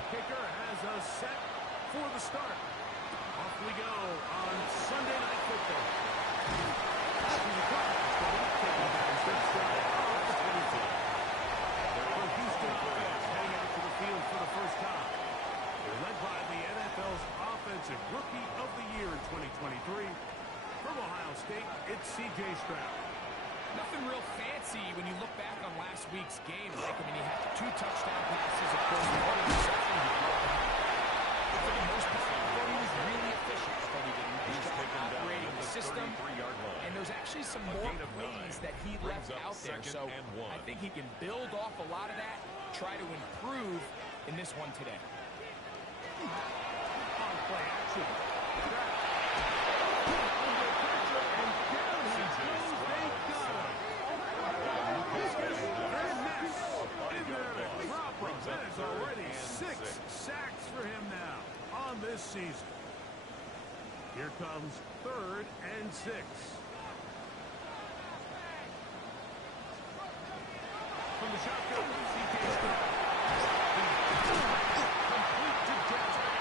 The kicker has us set for the start. Off we go on Sunday Night Football. The Houston offense heading out to the field for the first time. They're led by the NFL's Offensive Rookie of the Year in 2023. From Ohio State, it's C.J. Stroud. Nothing real fancy when you look back on last week's game. Like, I mean, he had 2 touchdown passes, of course, one interception. But for the most part, I thought he was really efficient. I thought he did a nice job operating the system. And there's actually some more plays that he left out there. So I think he can build off a lot of that, try to improve in this one today. On play action. Under pressure, and down he goes. They got him. And miss. In there to drop him. That is already 6 sacks for him now on this season. Here comes 3rd and 6. From the shotgun, C.J. Stroud. Complete to Jasper.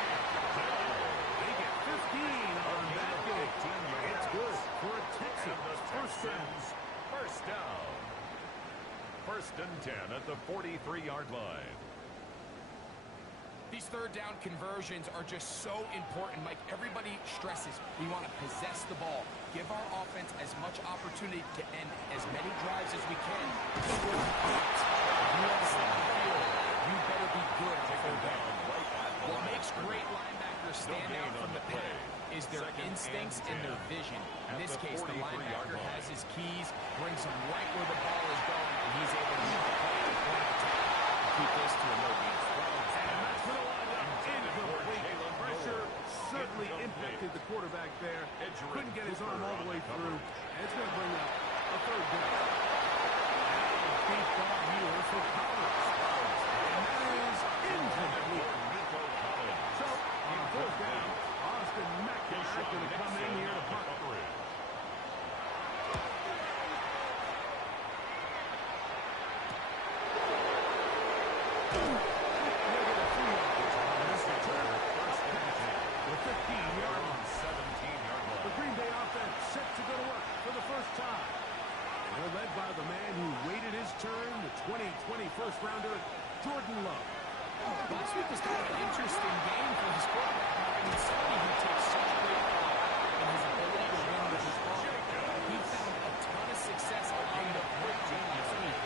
They get 15 on that game. It's good for a Texans first down. First down. 1st and 10 at the 43-yard line. These 3rd down conversions are just so important. Mike, everybody stresses we want to possess the ball, give our offense as much opportunity to end as many drives as we can. You understand the field. You better be good on 3rd down. What makes great linebackers stand out from the pack is their instincts and their vision. In this case, the linebacker has his keys, brings him right where the ball is going, and he's able to make the play at the point of attack and keep this to a no gain. Pressure certainly impacted the quarterback there. Couldn't get his arm all the way through. And it's going to bring up a 3rd down. Deep ball here for Collins. And that is incomplete. So, on 4th down, Austin McIntyre going to come in here to punt. The Green Bay offense set to go to work for the first time. They're led by the man who waited his turn, the 2020 first-rounder, Jordan Love. Last week was kind of an interesting game for his quarterback. I mean, somebody who takes such great pride in his ability to win with his ball. He found a ton of success on the great game last week.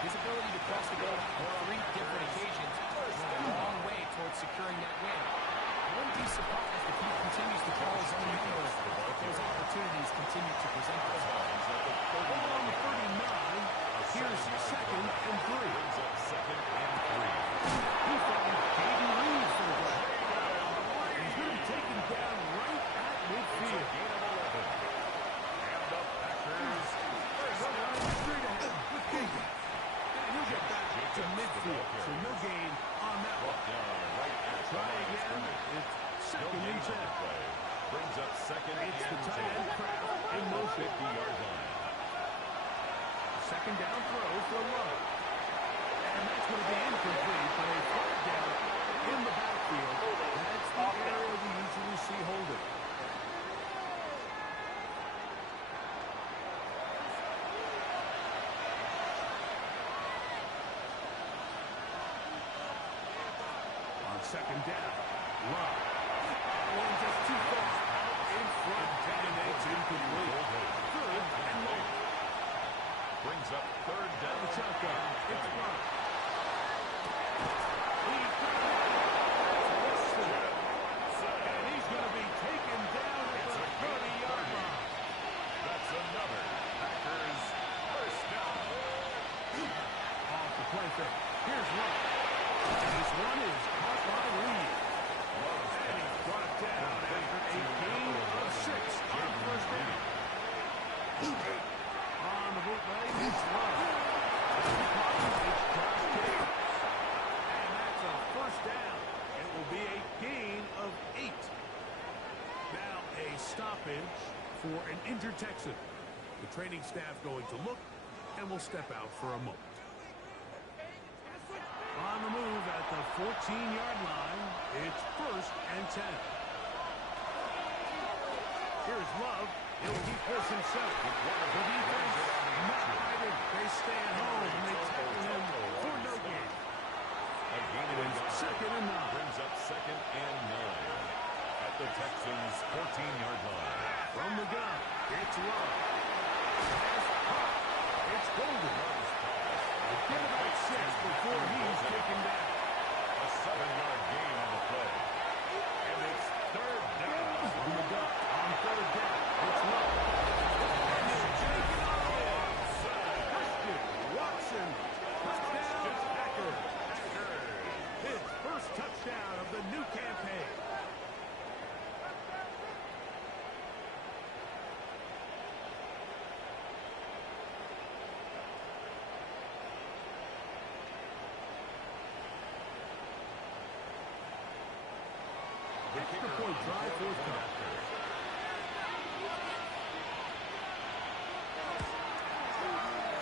His ability to cross the goal on 3 different occasions went a long way towards securing that win. I wouldn't be surprised if he continues to call his own numbers if those opportunities continue to present themselves. Ball on the 39. Here's 2nd and 3. He found Jaden Reed for the goal. He's going to be taken down right at midfield. And the Packers Straight ahead with Gagan. And he'll get back to midfield. So no gain on that one. Try again. It's 2nd and 10. Brings up 2nd and 10. It's the tight end Kraft in motion. 50-yard line. 2nd down throw for Love. And that's going to be incomplete, but a 3rd down in the backfield. That's the area we usually see holding. On 2nd down, Love. One just too far. In front, and it's incomplete. 3rd and long. Brings up 3rd down. The shotgun. It's Love. And he's going to be taken down at the 30-yard line. That's another Packers first down. Off the play fake. Here's Love. This one is caught by Reed. And he's brought down after a gain of 6 on 1st down. On the bootleg, it's Love. It's Josh Jacobs. And that's a 1st down. It will be a gain of 8. Now a stoppage for an injured Texan. The training staff going to look and will step out for a moment. On the move at the 14-yard line. It's 1st and 10. Here's Love. He'll keep this himself. The defense not hiding. They stay at home and they tackle him for no gain. It is 2nd and 9. Brings up 2nd and 9 at the Texans' 14-yard line. From the gun, it's Love. It's Golden. Get about 6 before he's taken down. A 7-yard gain on the play. And it's 3rd down. From the gun, on 3rd down, it's Love. And he'll take it off. Christian Watson. Touchdown, Packers. His first touchdown of the new campaign. Extra point drive forthcoming.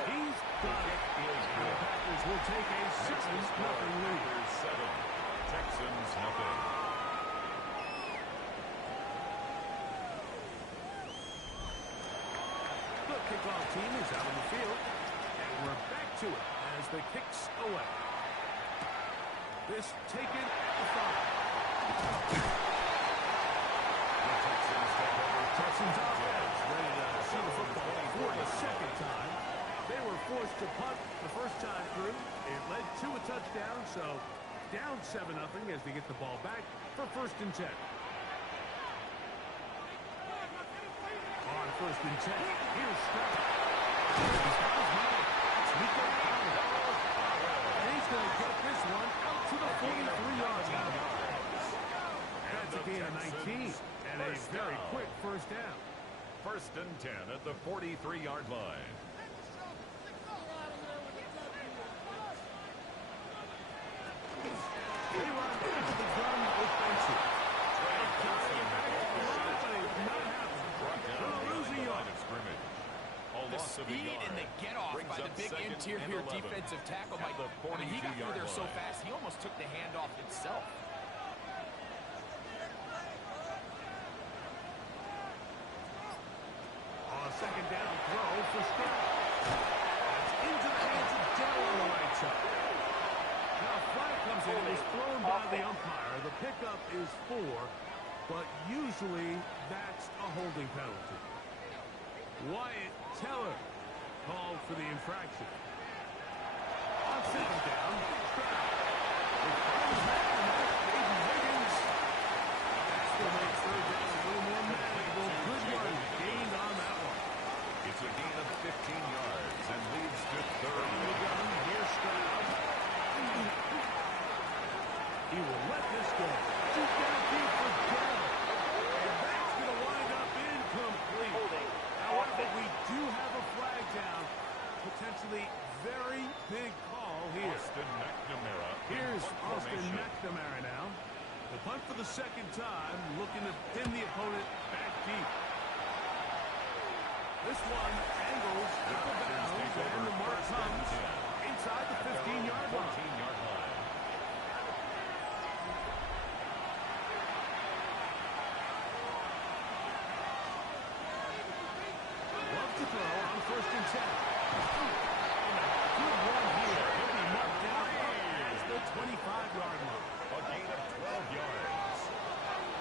He's got it. The Packers will take a 6-0 lead. 7. Texans nothing. The kickoff team is out on the field. And we're back to it as the kicks away. This taken at the 5. Texans offense ready to see the football for the 2nd time. They were forced to punt the first time through. It led to a touchdown, so down 7-0 as they get the ball back for 1st and 10. On 1st and 10, here's Stroud. And he's going to get this one out to the 43-yard line. That's a gain of 19 and a very quick 1st down. 1st and 10 at the 43-yard line. They run into the gun with Benson. The speed and the get-off by the big interior defensive tackle. I mean, he got through there so fast, he almost took the handoff himself. On a 2nd down throw for Stroud. That's into the hands of Joe on the right side. Now a flag comes in and is thrown by the umpire. The pickup is 4, but usually that's a holding penalty. Wyatt Teller called for the infraction. On 2nd down, Stroud. It finds back to Aiden Higgins. That still makes 3rd down a little more manageable. Good yardage gained on that one. It's a gain of 15 yards and leads to 3rd. Here's Stroud. He will let this go. Just got a deep for Dell. And that's going to wind up incomplete. However, we do have a flag down. Potentially very big call here. Austin McNamara. Here's Austin McNamara now. The punt for the 2nd time, looking to pin the opponent back deep. This one angles out of bounds, and the mark comes inside the 15-yard line. 14-yard line. Love to throw on 1st and 10. Good one here. He'll be marked down as the 25-yard line. A gain of 12 yards.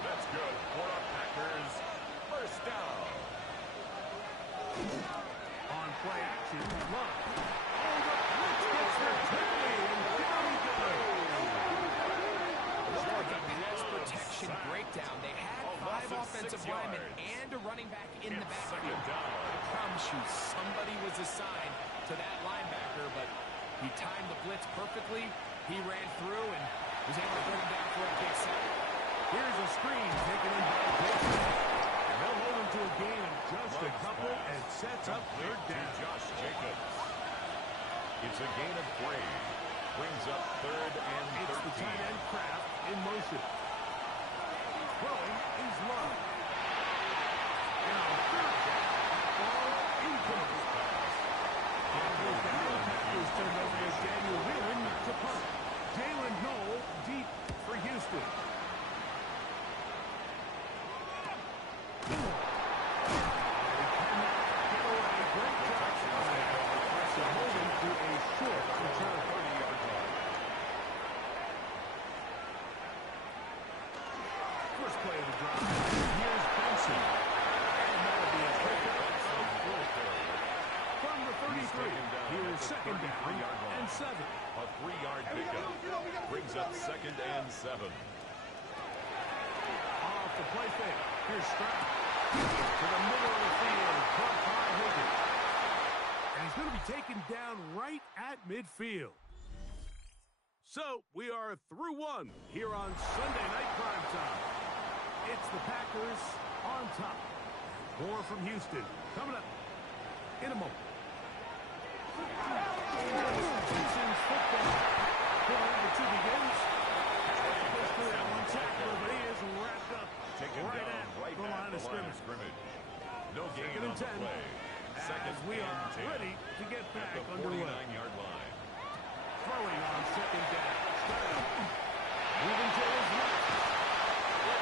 That's good for our Packers. 1st down. On play action, Love. Oh, the blitz gets there quickly, and down he goes. Looked like a pass protection breakdown. They had 5 offensive linemen and a running back in the backfield. I promise you, somebody was assigned to that linebacker, but he timed the blitz perfectly. He ran through and was able to bring him down for a big sack. Here's a screen taken in by Jason. And they'll hold him to a gain of just a couple and sets up 3rd down. Josh Jacobs. It's a gain of 3. Brings up 3rd and 13. It's the tight end Kraft in motion. Throwing is Love. And on 3rd down, ball incomplete. And goes down. Packers turned over to Daniel Whelan to punt. Jalen Knoll, D pickup. Brings up 2nd and 7. Off the play fake. Here's Stroud. To the middle of the field. Caught by Higgins. And he's going to be taken down right at midfield. So, we are through one here on Sunday Night Prime Time. It's the Packers on top. More from Houston coming up in a moment. Texans football. Number 2 begins. One tackler, but he is wrapped up right at the line of scrimmage. No gain on the play. As we are ready to get back at the underway. 49-yard line. Throwing on 2nd down. Moving to his left.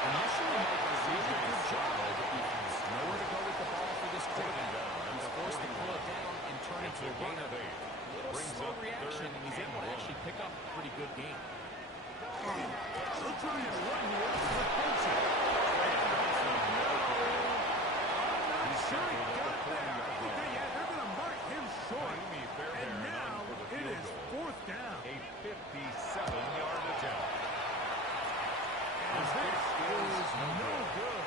Initially, Mike, a really good job by the defense. Nowhere to go with the ball for this quarterback. He's forced to pull it down and turn it to a gain of 8. Little slow reaction, and he's able to actually pick up a pretty good game. They'll try and run here with Benson. He's sure he got there. Yeah, they're going to mark him short. And now it is 4th down. A 57-yard attempt. And this is no good.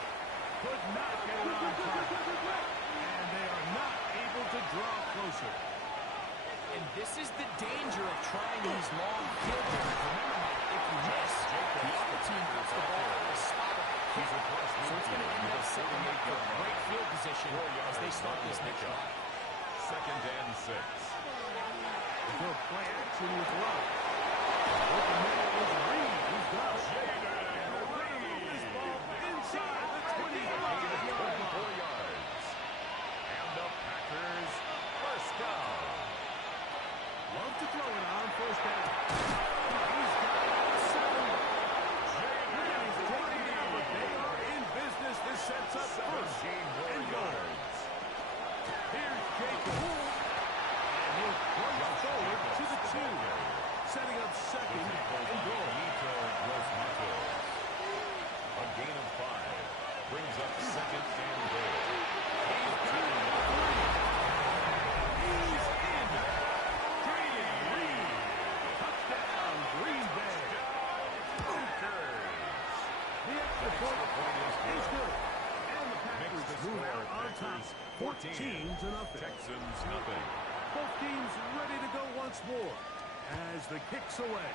Could not get it on time. And they are not able to draw closer. And this is the danger of trying these long field goals. Remember, Mike, if you miss, the other team puts the ball in a spot of kick. So it's going to end up setting up a great field position as they start this next drive. 2nd and 6. Go play action with Love. Open man is Reed. He's got it. And they're going to move this ball inside the 24 yards. And the Packers first down. Love to throw it on 1st down. He's got 7. And he's taking it out, but they are in business. This sets up 1st and goal. Here's Jacob. And he'll plunge forward to the 2. Setting up 2nd and goal. A gain of 5. Brings up 2nd and goal. He's got it. He's in. Jaden Reed. Touchdown, Green Bay. The extra point is good. And the Packers move out on top. 14-0. Texans nothing. Both teams ready to go once more as the kick's away.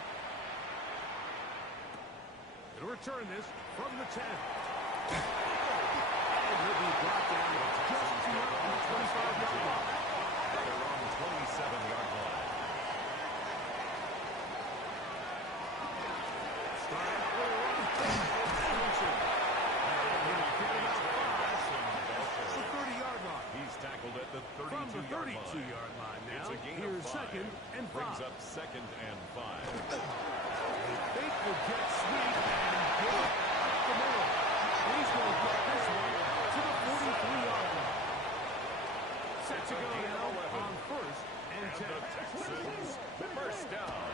It'll return this from the 10. And he'll be brought down just beyond the 25-yard line. They're on the 27-yard line. Start out with a run. And he'll get him out 5. The 30-yard line. He's tackled at the From the 32-yard line. 32-yard line now. It's a gain Here's of 5. 2nd and 5. Brings up 2nd and 5. They will get sweet and get it up the middle. He's going to get this one to the 43-yard line. Set to go now on 1st and 10. The Texans first down.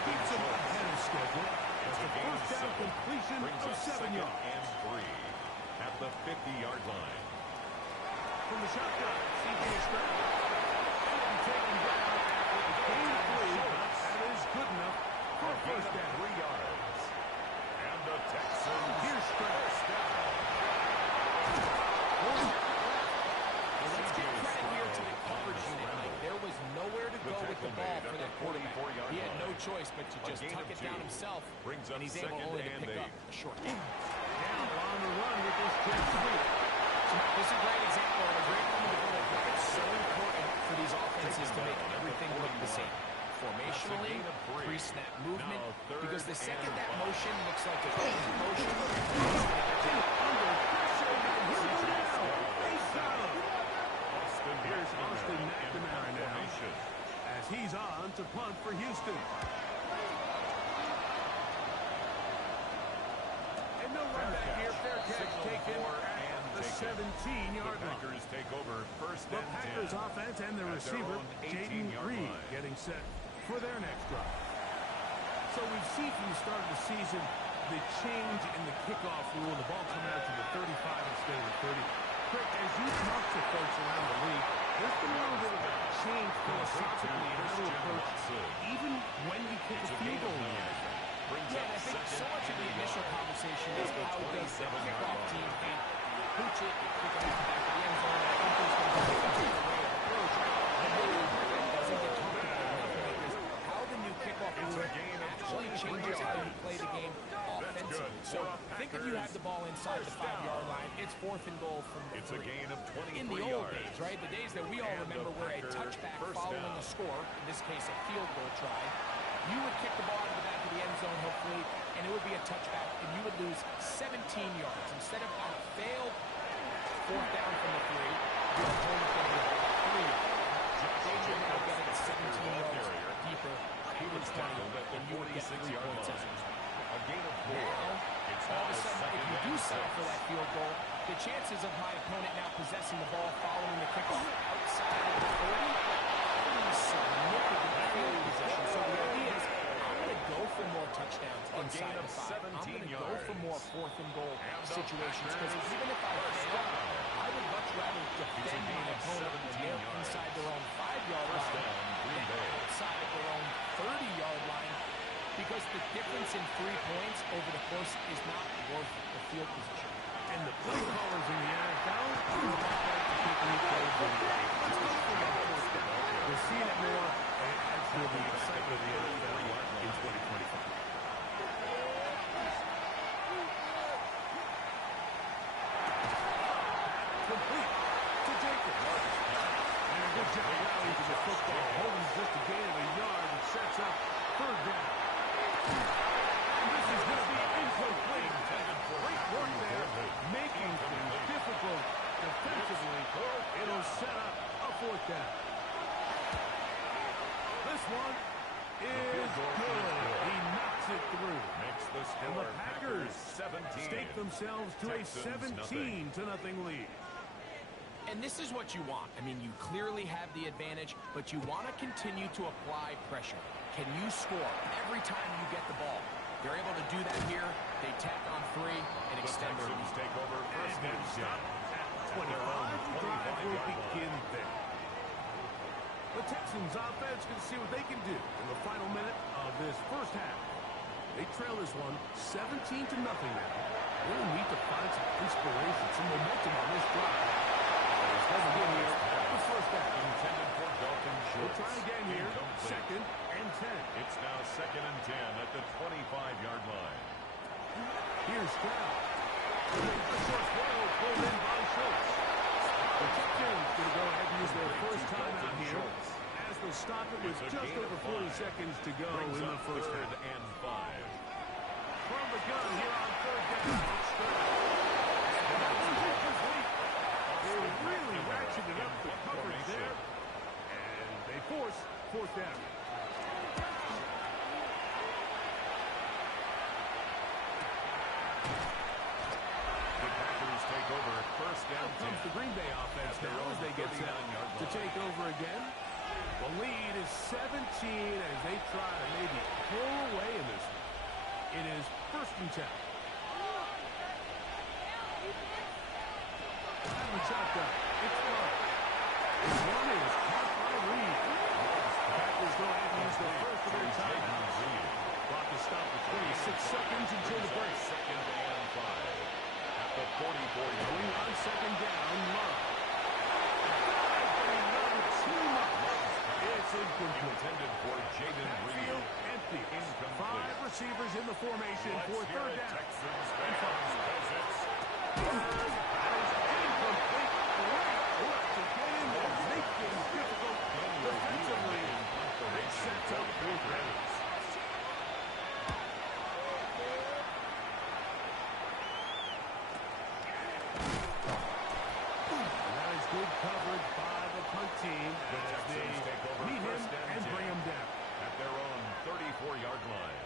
Keeps him ahead of schedule. It's the 1st down completion Brings of up 7 yards. 2nd and 3 at the 50-yard line. From the shotgun, C.J. Stroud. And taken down after the gain of 3. That is good enough for a 1st down. 3 yards. And the Texans Here's Stroud. first down. Well, let's give credit here to the coverage unit, Mike. There was nowhere to go with the ball for their quarterback. He had no choice but to just tuck it down himself, and he's able only to pick up a short gain. Now on the run with this jet sweep. So, Mike, this is a great example of a great moment to go. It's so important for these offenses to make everything look the same. Formationally, pre-snap movement, because the second that motion looks like a good motion, Under pressure, and he'll go down. He's got him. Here's Austin McNamara now as he's on to punt for Houston. And no run back here. Fair catch taken at the 17-yard line. Packers take over first The and 10. Packers offense and the receiver, Jaden Reed, getting set for their next drive. So we've seen from the start of the season the change in the kickoff rule, the ball coming out to the 35 instead of the 30. Quick, as you talk to folks around the league, there's been a little bit of a change philosophically in how to approach even when you kick a field goal in the NFL. Yeah, and I think so much of the initial conversation is how does the kickoff team pooch it, kick it out the back of the end zone. I think there's going to be a different way of approach. And what it doesn't get comfortable with is how the new kickoff rule actually changes how you play the game offensively. So think if you have the ball inside the 5-yard line, it's 4th and goal from the 3. It's a gain of 23 In the old days, right, the days that we all remember were a touchback following a score, in this case a field goal try, you would kick the ball out of the back of the end zone, hopefully, and it would be a touchback, and you would lose 17 yards. Instead of on a failed 4th down from the 3, you would home field 3 yards. They would now get it 17 yards deeper, he was 20, and you would get 3 points as a result. A gain of 4. Now, all of a sudden, if you do settle for that field goal, the chances of my opponent now possessing the ball following the kickoff outside of the 30 is significant field position. So the idea is, I'm going to go for more touchdowns inside the 5. I'm going to go for more 4th and goal situations, because even if I fail, I would much rather defend my opponent when they're inside their own 5-yard line than outside of their own 30-yard line, because the difference in 3 points over the course is not worth the field position. And the play callers in the NFL are not going to keep new plays in the game. Let's go for that 4th down. We're seeing it more, and it adds to the excitement of the NFL in 2025. Complete to Jacobs. And a good job rallying to the football. Holding just a gain of a yard and sets up 3rd down. And this is going to be incomplete. Great work there, making things difficult defensively. It'll set up a 4th down. This one is good. He knocks it through. And the Packers stake themselves to a 17-0 lead. And this is what you want. I mean, you clearly have the advantage, but you want to continue to apply pressure. Can you score every time you get the ball? They're able to do that here. They tack on 3 and extend their lead. Take over first and 10 at 25. Drive will begin there. The Texans offense can see what they can do in the final minute of this first half. They trail this one 17-0 now. Really need to find some inspiration, some momentum on this drive. Let's begin here. The first down. intended for Dalton Schultz. We'll try again here. Incomplete. 2nd and 10. It's now 2nd and 10 at the 25-yard line. Here's Stroud. A short throw pulled in by Schultz. The Texans going to go ahead and use their first timeout here, as they'll stop it with just over 40 seconds to go in the first half. And 5. From the gun here on 3rd down, it's Stroud. And that one's incomplete. They really ratcheted up the coverage there, and they force 4th down. Take over first down. Out comes the Green Bay offense now as they get set to take over again. The lead is 17 as they try to maybe pull away in this one. It is 1st and 10. And the shotgun. It's low. This one is caught by Reed. The Packers go ahead and use the first of their timeouts. Clock is stopped at 26 seconds until the break. 2nd and 5. The 44 going on 2nd down, Love. Too much. It's incomplete. Intended for Jaden Reed. Empty. Incomplete. 5 receivers in the formation for 3rd down. Texans And 5. incomplete. Great work to get in there, make things difficult defensively. They set up 4th downs. Good coverage by the punt team as they meet him and bring him down. At their own 34-yard line.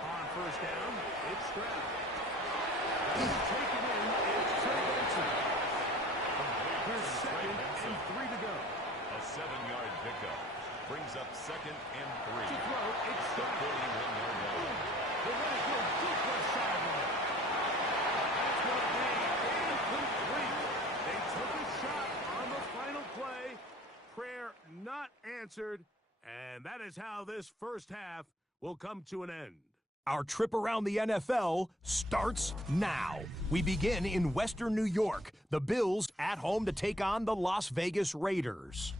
On 1st down, it's Stroud. Taken in, it's Trey Benson. Here's 2nd and 3 to go. A 7-yard pickup. Brings up 2nd and 3. To throw, it's Stroud. 41-yard line. They're going to go deep left sideline. That's going to be answered, and that is how this first half will come to an end. Our trip around the NFL starts now. We begin in Western New York. The Bills at home to take on the Las Vegas Raiders.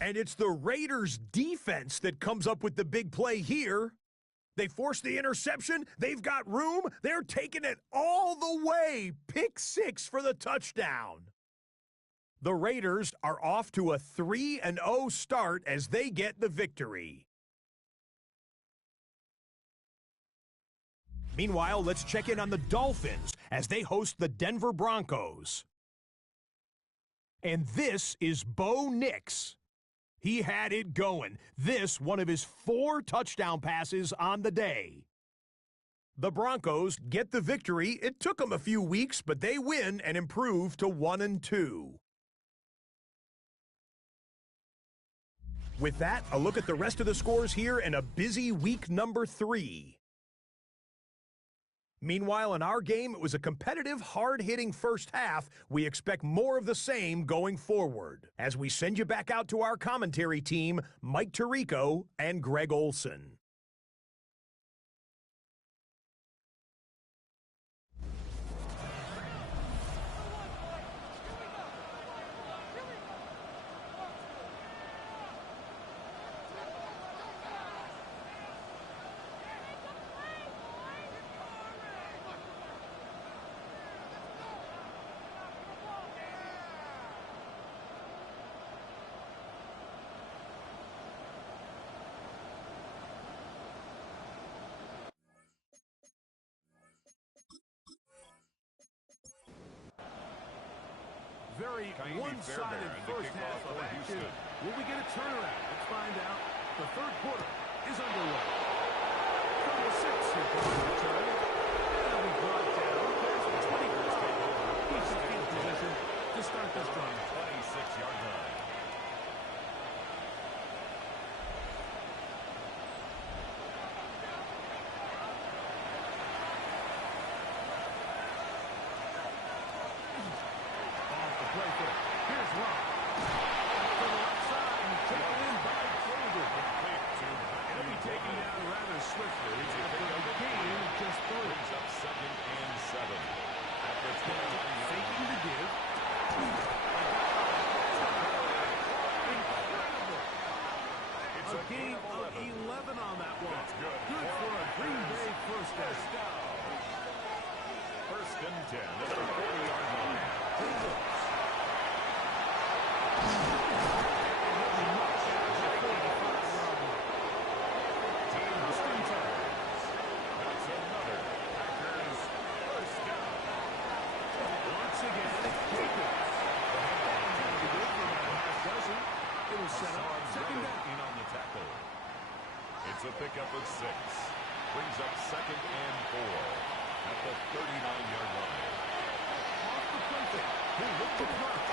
And it's the Raiders' defense that comes up with the big play here. They force the interception. They've got room. They're taking it all the way. Pick 6 for the touchdown. The Raiders are off to a 3-0 start as they get the victory. Meanwhile, let's check in on the Dolphins as they host the Denver Broncos. And this is Bo Nix. He had it going. This, one of his 4 touchdown passes on the day. The Broncos get the victory. It took them a few weeks, but they win and improve to 1-2. With that, a look at the rest of the scores here in a busy week number 3. Meanwhile, in our game, it was a competitive, hard-hitting first half. We expect more of the same going forward. As we send you back out to our commentary team, Mike Tirico and Greg Olson. Very one-sided first half of action. Will we get a turnaround? Let's find out. The third quarter is underway. From the 6, here comes the return. That'll be brought down. There's the 25. He's in field position to start this drive. 26-yard line. Gain of 11 on that one. Good for a Green Bay first down. First and 10 at the 40-yard line. That's another Packers first down. Once again, Jacobs. It was set up. Second down. On the tackle. It's a pickup of 6. Brings up second and 4 at the 39-yard line. Off the play fake. He looked to the left.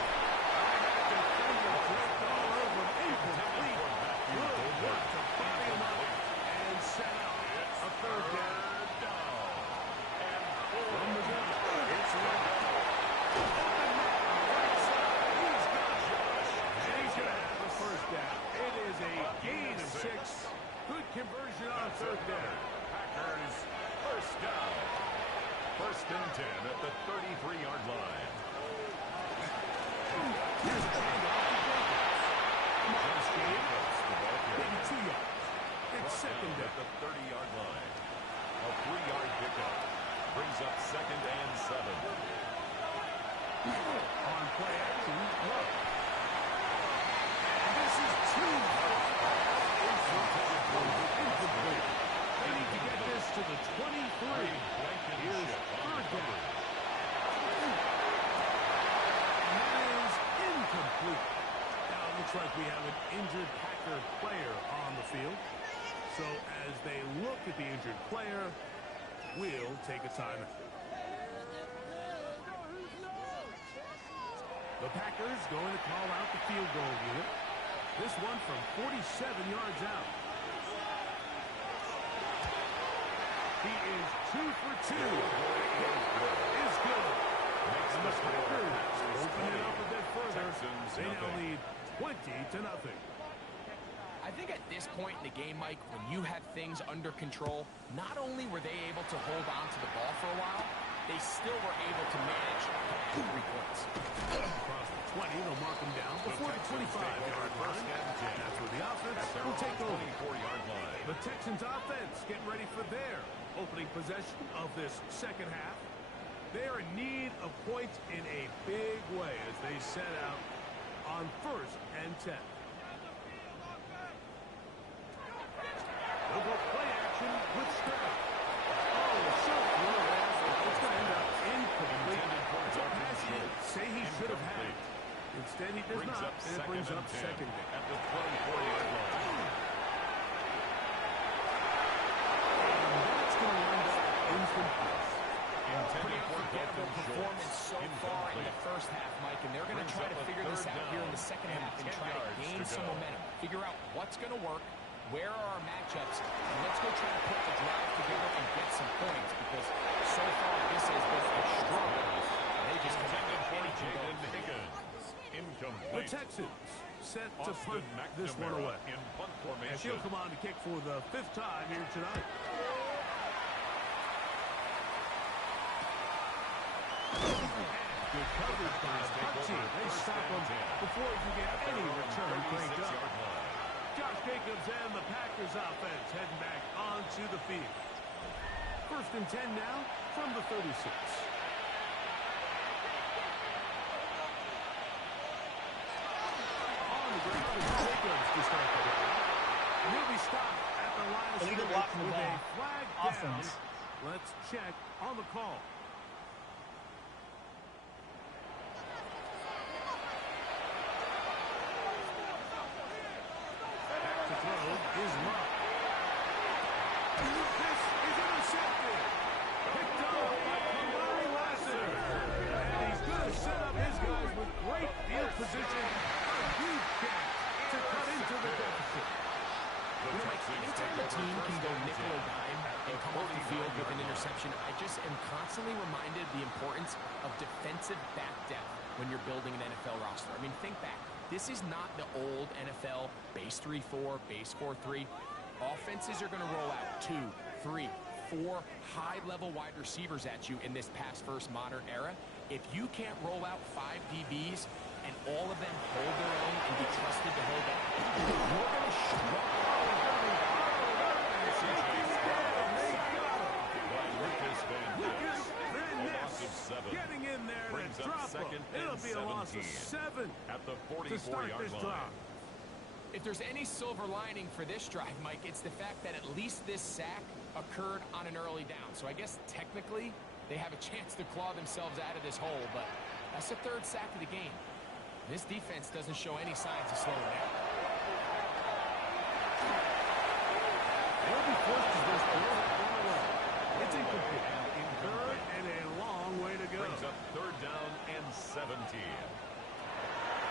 Defender flipped all over him. Incomplete. Good work to body him up and set up a third down. And From the gun, it's left. He's going to have the first down. It is a gain of 6. Good conversion on third down. Packers first down. First and 10 at the 33-yard line. Here's a handoff to Jacobs. First game, maybe 2 yards. It's second down. At the 30-yard line. A 3-yard pickup. Brings up second and 7. On play action, look. And this is 2. Incomplete. They need to get this to the 23. Here's third down. And that is incomplete. Now it looks like we have an injured Packer player on the field. So as they look at the injured player, we'll take a timeout. The Packers going to call out the field goal unit. This one from 47 yards out. He is 2 for 2. Is good. And the Packers open it up a bit further. They now lead 20-0. I think at this point in the game, Mike, when you have things under control, not only were they able to hold on to the ball for a while, they still were able to manage 3 points. Across the 20, they'll mark them down before the 25-yard line. That's where the offense will take over. 24-yard line. The Texans offense getting ready for their opening possession of this second half. They are in need of points in a big way as they set out on 1st and 10. They'll go play action with Stroud. Oh, short throw. It's going to end up incomplete. It's a pass he didn't say he should have had. Instead, he does not, and it brings up second down. At the 24-yard line. And that's going to end up incomplete. Pretty unforgettable performance so far in the first half, Mike, and they're going to try to figure this out here in the second half and try to gain some momentum. Figure out what's going to work, where are our matchups, and let's go try to put the drive together and get some points, because so far this has been a struggle. They just connected anything going. The Texans set to punt this one away. And she'll come on to kick for the 5th time here tonight. Good coverage by the punt team. They stop him before he can get any return cranked up. Josh Jacobs and the Packers offense heading back onto the field. 1st and 10 now from the 36. On the ground is Jacobs to start the drive. And he'll be stopped at the line of scrimmage with a flag down. Let's check on the call. Is Love. This is intercepted. Picked up by Kamari Lassiter. And he's going to set up his guys with great field position. A huge chance to cut into the deficit. Anytime a team can go nickel or dime and come off the field with an interception, I just am constantly reminded the importance of defensive back depth when you're building an NFL roster. I mean, think back. This is not the old NFL base 3-4, base 4-3. Offenses are going to roll out 2, 3, 4 high-level wide receivers at you in this pass-first modern era. If you can't roll out 5 DBs and all of them hold their own and be trusted to hold up, you're going to struggle. Getting in there and drop him. It'll be a loss of 7 at the to start this drive. If there's any silver lining for this drive, Mike, it's the fact that at least this sack occurred on an early down. So I guess technically they have a chance to claw themselves out of this hole, but that's the 3rd sack of the game. This defense doesn't show any signs of slowing down. They'll be forced to just throw that one away. It's incomplete. In 3rd and a long way to go. Brings up 3rd down and 17.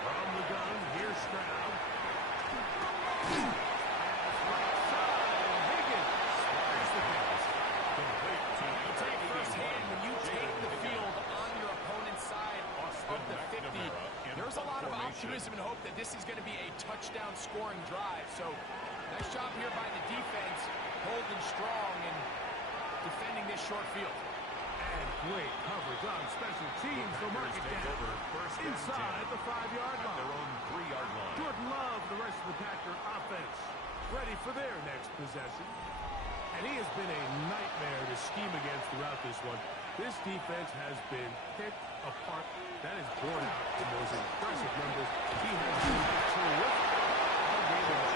From the gun, here's Stroud. There's a lot of optimism and hope that this is going to be a touchdown scoring drive. So nice job here by the defense, holding strong and defending this short field. And great coverage on special teams. They'll mark it down inside the 5-yard line. Their own 3-yard line. Jordan Love, the rest of the Packer offense, ready for their next possession. And he has been a nightmare to scheme against throughout this one. This defense has been picked apart. That is borne out in those impressive numbers. He has been terrific all game long.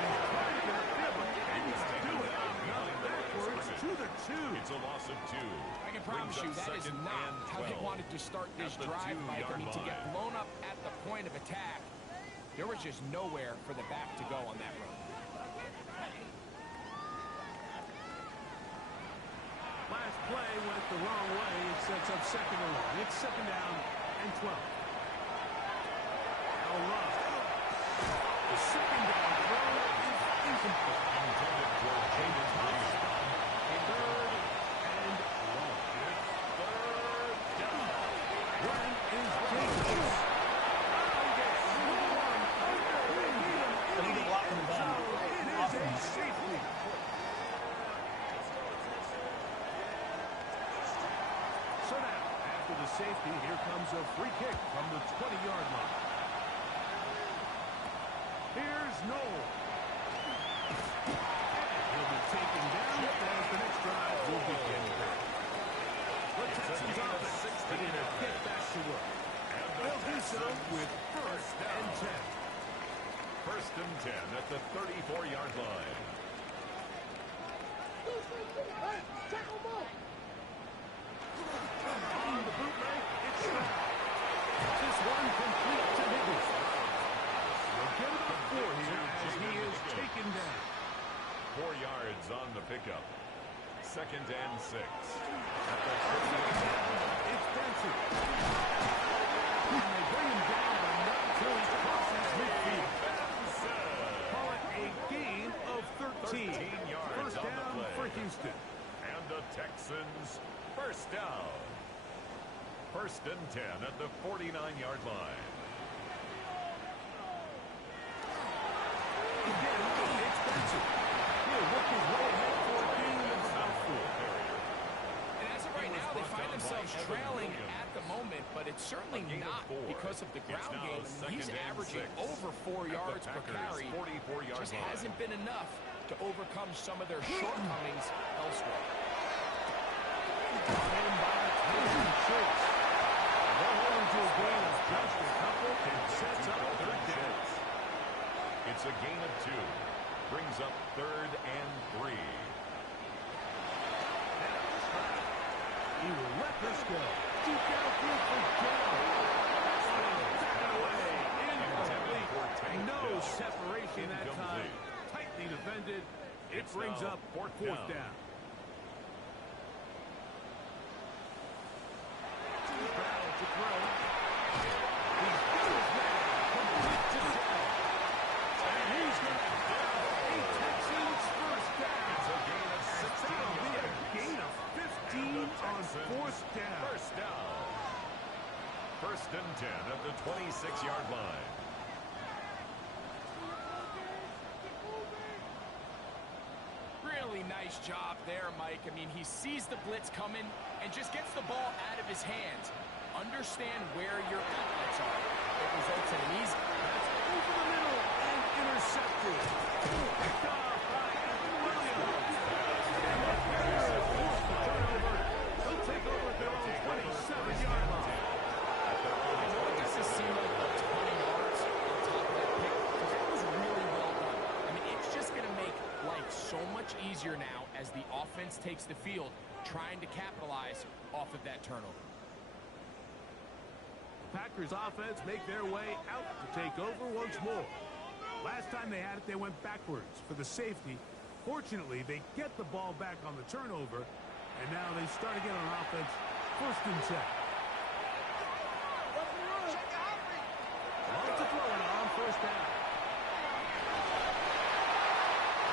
And he's trying to get upfield, but can he do it? Not backwards to the 2. It's a loss of 2. I can promise you that is not how they wanted to start this drive, Mike. I mean, to get blown up at the point of attack, there was just nowhere for the back to go on that run. Last play went the wrong way. It sets up 2nd and long. It's 2nd down and 12. Now Love. The 2nd down throw is incomplete. Intended for James Green. 3rd and long. 3rd down. When is Jacobs? He gets 1 safety. Here comes a free kick from the 20-yard line. Here's Noel. He'll be taken down as the next drive will begin. The Texans offense ready to get back to work. They'll do so with first and 10. First and 10 at the 34-yard line. On the bootleg, it's Stroud. This one complete to Higgins. We'll get about 4 here as he is taken down. 4 yards on the pickup. Second and 6. At the 38-yard line. It's Benson. And they bring him down, but not until he crosses midfield. Call it a gain of 13. 13 yards First on the down play. for Houston. And the Texans first down. First and 10 at the 49-yard line. Again, it's Benson. He'll work his way ahead for a gain of about 4. And as of right now, they find themselves trailing at the moment, but it's certainly not because of the ground game. I mean, he's averaging over 4 yards per carry. Just hasn't been enough to overcome some of their shortcomings elsewhere. Brought in by the Texans Chase. They'll hold him to a gain of just a couple and sets up third down. It's a gain of 2. Brings up third and 3. He will let this go. Deep downfield for Dell. Taken away. Incomplete. No separation that time. Tightly defended. It brings up fourth down. Stroud to throw. He's got his man. Complete to Dell. And he's going to have a Texans first down. It's a gain of 16 That'll be a yards. gain of 15 on fourth down. First down. First and 10 at the 26-yard line. Really nice job there, Mike. I mean, he sees the blitz coming and just gets the ball out of his hands. Understand where your outlets are. It results in an easy. That's over the middle and intercepted. Picked off by Evan Williams. And the Bears force the turnover. They'll take over at their own 27-yard line. I know it doesn't seem like a ton of yards on top of that pick, but that was really well done. I mean, it's just going to make life so much easier now as the offense takes the field, trying to capitalize off of that turnover. Packers offense make their way out to take over once more. Last time they had it, they went backwards for the safety. Fortunately, they get the ball back on the turnover, and now they start again on offense. First and 10. Lots to throw it on first down.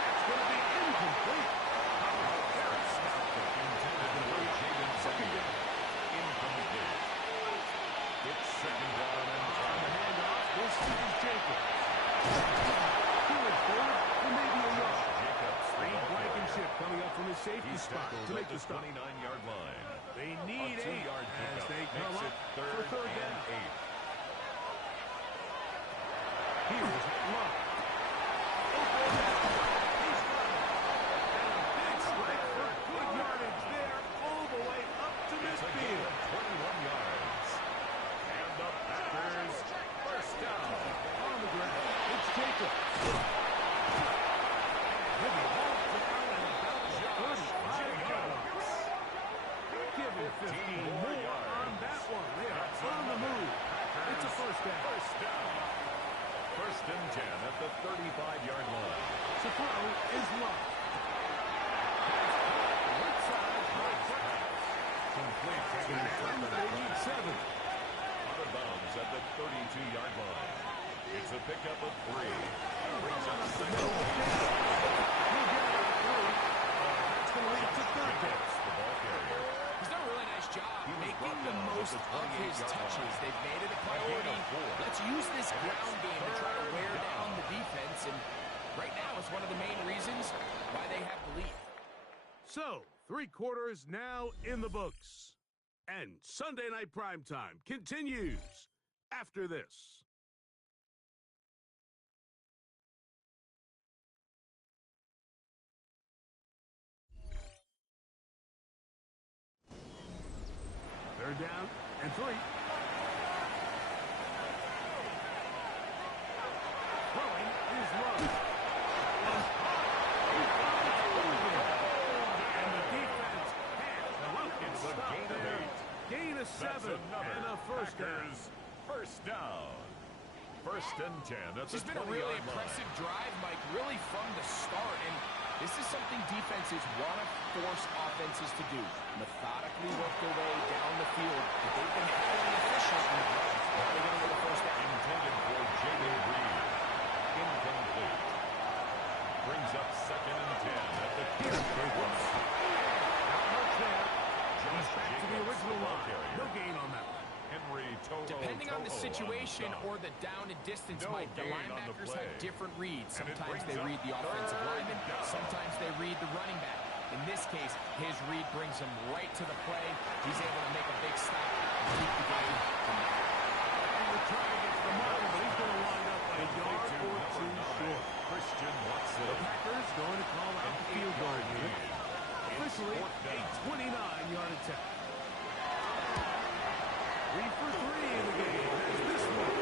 That's going to be incomplete. Second down. Incomplete. It's second down and On the handoff, this is Jacob. Going forward for maybe a yard. Reed Blankenship coming up from his safety spot to make the stop. 29-yard line. They need 8 2-yard as pickup they come makes up it for third and down. 8. Here's Love. He's got it. And a big strike for good yardage there all the way up to It's a gain midfield. of 21 yards. And the Packers first down. On the ground, it's Jacob. He'll be hauled down at about 35 yards. Give him 15 more on that one. They are on the move. It's a first down. First down. First and 10 at the 35-yard line. To throw is Love. Right side by Brown. Complete. And they need 7. Out of bounds at the 32-yard line. It's a pickup of 3. Brings up second. He'll get it at 3. That's going to lead to third down. The ball carrier. He's done a really nice job He was making brought the down most at the of his 28-yard touches. line. They've made it a priority. Let's use this ground game to try to wear down the defense. And right now, it's one of the main reasons why they have the lead. So, 3 quarters now in the books. And Sunday Night Primetime continues after this. Third down and 3. Throwing is Ruggs. And the defense has a welcome stop there. Gain of 7 and a first down. First down. First and 10. That's This has been a really impressive drive, Mike, really from the start. And this is something defenses want to force offenses to do. Methodically work their way down the field. But they've been highly efficient. They're going to get a first down. Intended for J.D. Reed. Incomplete. Brings up second and 10 at the 2. Not much there. He's back to the original line. No gain on that one. Depending on the situation or the down and distance, Mike, the linebackers have different reads. Sometimes they read the offensive lineman. Sometimes they read the running back. In this case, his read brings him right to the play. He's able to make a big stop and keep the game from there. And the try against the marker, but he's going to wind up a yard or 2 short. Christian Watson. The Packers going to call out the field goal here. Officially, a 29-yard attempt. 3 for 3 in the game. As this one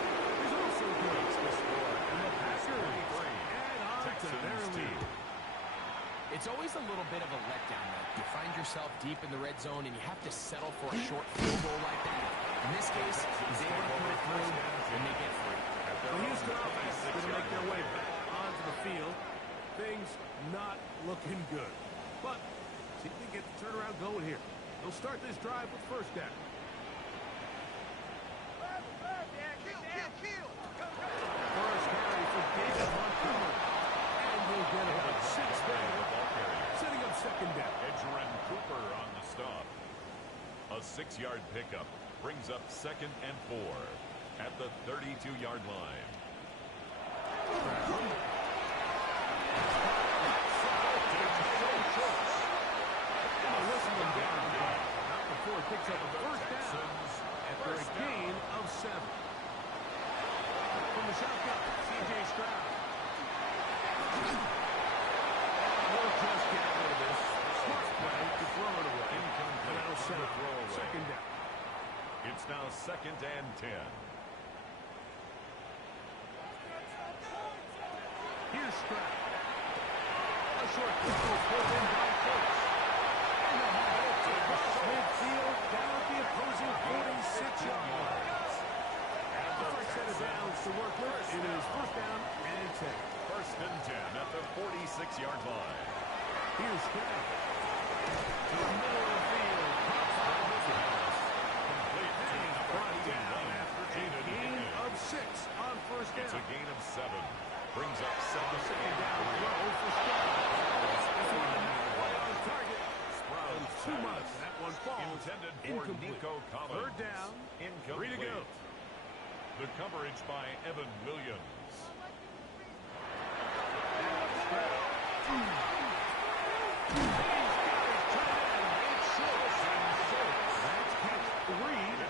is also good. And the Packers add on to their lead. It's always a little bit of a letdown, Mike. You find yourself deep in the red zone, and you have to settle for a short field goal like that. In this case, he's able to put it through, and they get free. The Houston offense is going to make their way back onto the field. Things not looking good. But see if they get the turnaround going here. They'll start this drive with first down. First carry for David Montgomery. And he'll get about 6 there. Setting up second down. Edgerrin Cooper on the stop. A 6-yard pickup brings up second and 4 at the 32-yard line. Not before it picks up a first down after a gain of 7. From the shotgun, C.J. Stroud. We'll just get rid of this. Smart play to throw it away. Incomplete. That'll set up Throwaway. second down. It's now second and 10. Here's Stroud. A short throw pulled in by Phillips. And the ball takes midfield down at the opposing 46-yard line. The first set of downs to work with. It is first down and 10. First and 10 at the 46-yard line. Here's Stroud. To the middle of the field. Complete. Brought down after a gain of 6 on first down. It's a gain of 7. Brings up Second down throw for Stroud. Right on target. And too much. That one falls. Intended for Incomplete. Nico Collins. Third down. Incomplete. 3 to go. The coverage by Evan Williams.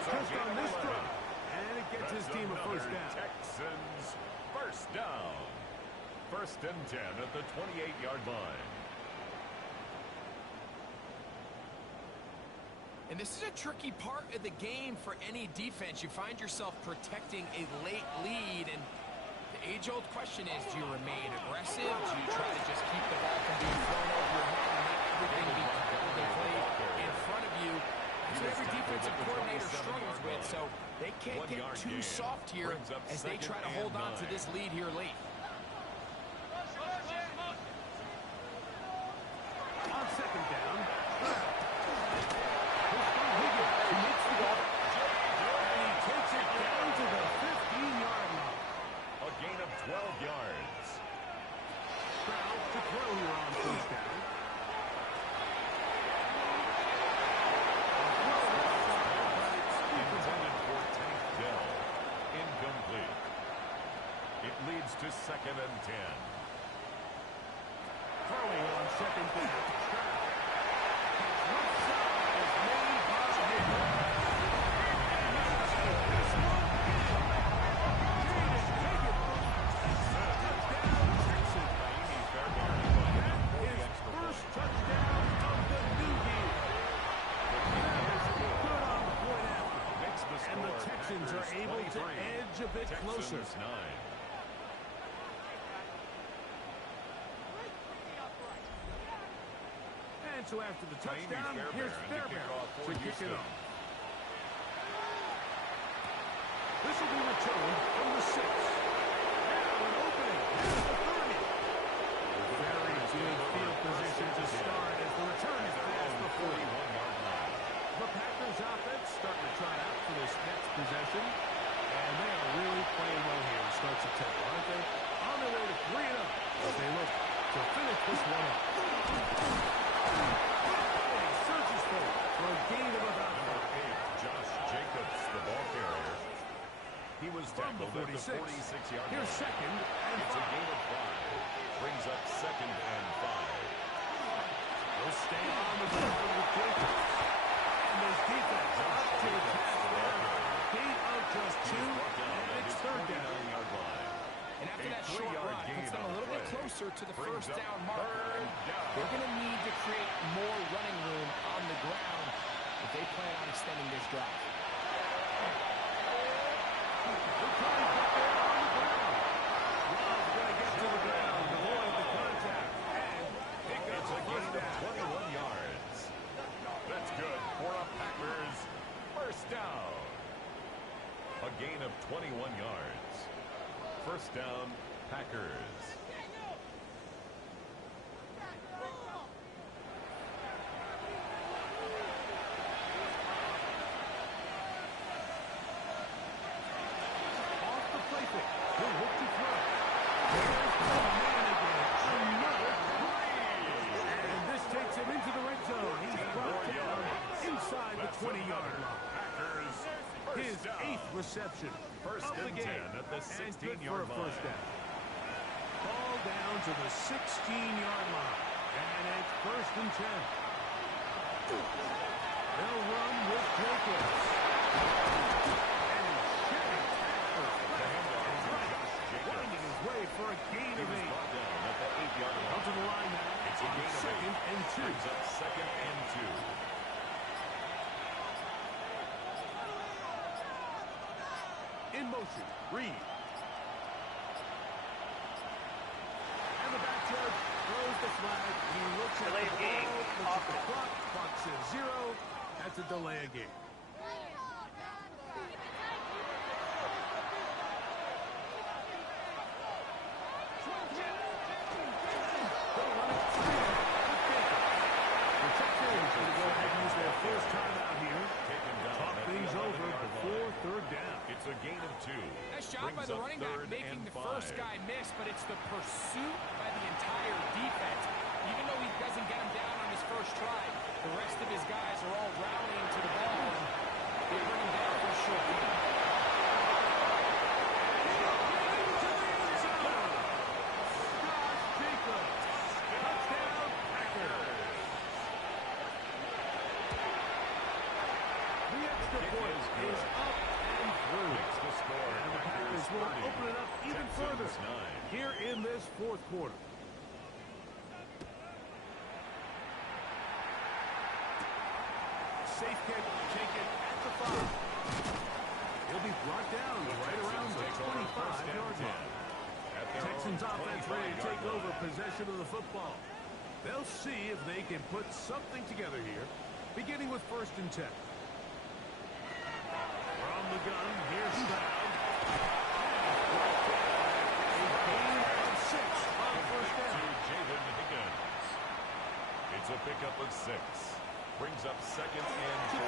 Just on this drive. And it gets his team a first down. Texans first down. First and 10 at the 28-yard line. And this is a tricky part of the game for any defense. You find yourself protecting a late lead, and the age-old question is, do you remain aggressive? Do you try to just keep the ball from being thrown over your head and make everything be played in front of you? That's what every defensive coordinator struggles with, so they can't get too soft here as they try to hold on to this lead here late. On second down. A gain of 12 yards. Stroud to throw here on first down. Intended for Tank Dell. Incomplete. It leads to second and 10. Throwing on second down. Stroud. Left side is made by Higgins. And the Texans are able to edge a bit closer. Texans 9. And so after the touchdown, here's Fairbairn to kick it off. This will be returned from the 6. Now an opening at the 30. Very good field position to start as the return is past the 41-yard line. The Packers offense starting to try out for this next possession. And they are really playing well here to start September, aren't they? On their way to 3-0 as they look to finish this one up. Surges forward for a gain of about Number 8, Josh Jacobs, the ball carrier. He was tackled at the 46-yard line. Here's second and it's 5. a gain of 5. Brings up second and 5. They'll stay on the ground with Jacobs. And this defense up to the task there. Gain of just 2, and it's third down. And after that short run, puts them a little bit closer to the first down marker. They're going to need to create more running room on the ground if they plan on extending this drive. They're trying to get there on the ground. Love's going to get to the ground, avoid the contact, and pick up It's a gain of 21 yards. That's good for a Packers first down. A gain of 21 yards. First down, Packers. off the play fake. He'll look to throw. There's the man again. Another three. And this takes him into the red zone. He's brought down inside the 20-yard line. Packers His first down. 8th reception First of the and game. 10 at the And good for 16-yard a first line. down. Ball down to the 16-yard line. And it's first and 10. They'll run with Jacobs. And he's shedding tackles. Winding his way for a gain of 8. Brought down at the 8-yard line. Out to the line now. It's a gain of 8. Second and 2. Brings up second and 2. In motion, Reed. And the back judge throws the flag. He looks at Delay the of game. ball, looks at the clock. Clock says 0. That's a delay of game. The Texans going to go ahead and use their first timeout here. Taken down Talk at the things over 11-yard before line. third down. It's a gain of 2. Nice job by Brings the up running back third making and the first 5. guy miss, but it's the pursuit by the entire defense. Even though he doesn't get him down on his first try, the rest of his guys are all rallying to the ball, and they bring him down for a short gain. Open it up even further here in this fourth quarter. Safe kick taken at the 5. He'll be brought down right around the 25-yard line. Texans offense ready to take over possession of the football. They'll see if they can put something together here, beginning with first and 10. From the gun, here's Stroud. It's a pickup of 6. Brings up second and 4.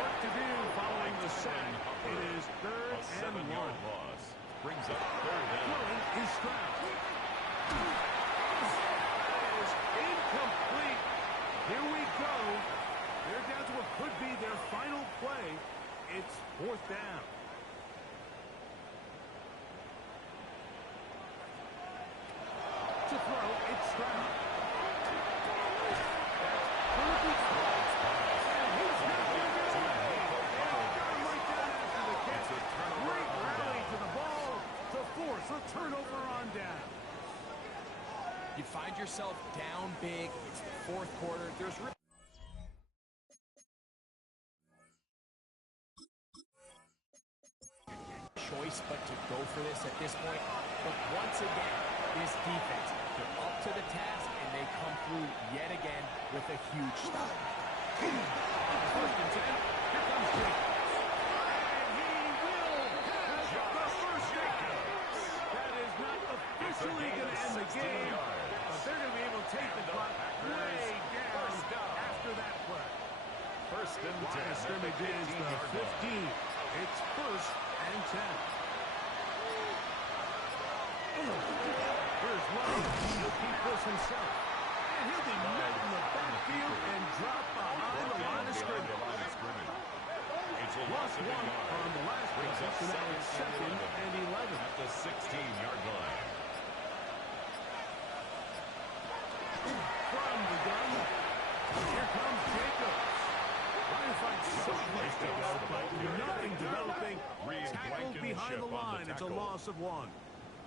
What to do following the sack? It is third A and 7-yard 1. loss. Brings up third down. Throwing is Stroud. That is incomplete. Here we go. They're down to what could be their final play. It's fourth down. To throw, it's Stroud. Perfect pass. And he's not going to get away. And got him right down after the catch. Great rally to the ball to force a turnover on down. You find yourself down big. It's the fourth quarter. There's choice but to go for this at this point. But once again, this defense, they're up to the task, and they come through yet again with a huge stop. First and 10. Here comes Jacobs. And he will have the first down. That is not officially going to end the game, but they're going to be able to take the clock way down after that play. First and 10. Line of scrimmage is the 15. It's first and 10. Here's Lane. He'll keep this himself. And he'll be met in the backfield and drop behind the line of scrimmage. Lost one on the last play, so now it's second and 11. At the 16-yard line. From the gun, here comes Jacobs. Trying to find someplace to go, but nothing developing. Tackled behind the line. It's a loss of 1.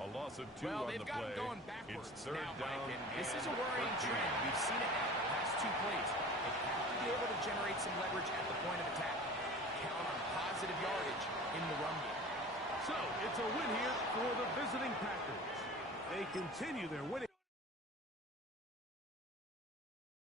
A loss of 2 Well, on they've the got play. him going backwards It's third now, down. Mike, and this is a worrying trend. We've seen it now the last 2 plays. They have to be able to generate some leverage at the point of attack. Count on positive yardage in the run game. So, it's a win here for the visiting Packers. They continue their winning.